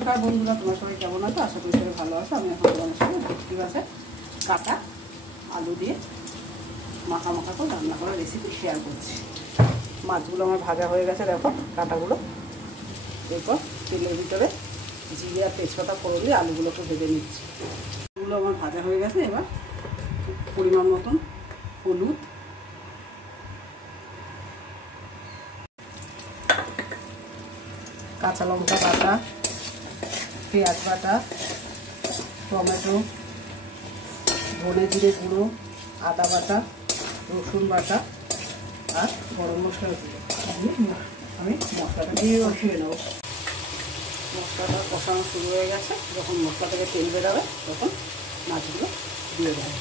নমস্কার বন্ধুরা, তোমরা সবাই কেমন আছো? আশা করি সবাই ভালো আছো। আমি এখন তোমাদের সঙ্গে ভর্তি মাছের কাটা আলু দিয়ে মাখা মাখা করে রান্না করার রেসিপি শেয়ার করছি। মাছগুলো আমার ভাজা হয়ে গেছে, দেখো কাটাগুলো। এরপর তেলের ভিতরে জিরে আর তেজপাতা ফোড়ন দিয়ে আলুগুলোকে ভেজে নিচ্ছি। আলুগুলো আমার ভাজা হয়ে গেছে। এবার পরিমাণ মতন হলুদ, কাঁচা লঙ্কা বাটা, পেঁয়াজ বাটা, টমেটো, ধনে জিরে গুঁড়ো, আদা বাটা, রসুন বাটা আর গরম মশলা দিয়ে আমি মশলাটা দিয়ে কষিয়ে নেব। মশলাটা কষানো শুরু হয়ে গেছে। যখন মশলা থেকে তেল বেরোবে তখন মাছগুলো দিয়ে দেবে।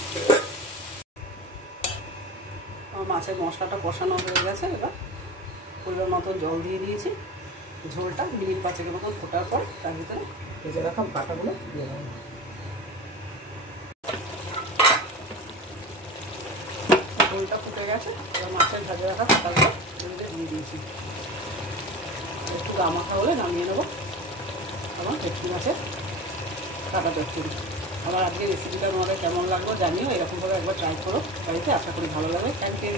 আমার মাছের মশলাটা কষানো হয়ে গেছে। এবার পরিমাণ মতো জল দিয়ে দিয়েছি। ঝোলটা মিনিট 5 মতন ফোটার পর তার ভিতরে ভেজে রাখা কাঁটাগুলো দিয়ে দেবো। ঝোলটা ফুটে গেছে। এবার মাছের ভেজে রাখা কাঁটাগুলো দিয়ে দিয়েছি। একটু গা মাখা হলে নামিয়ে নেবো আমার ভেটকি মাছের কাটা চচ্চড়ি। আমার আজকে রেসিপিটা তোমাদের কেমন লাগলো জানিও। এরকমভাবে একবার ট্রাই করো বাড়িতে, আশা করি ভালো লাগে। Thank you.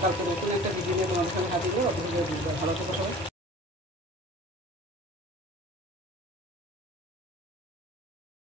কালকে নতুন একটা ভিডিও নিয়ে তোমাদের সঙ্গে হাজির করবো। ভালো থেকো সবাই।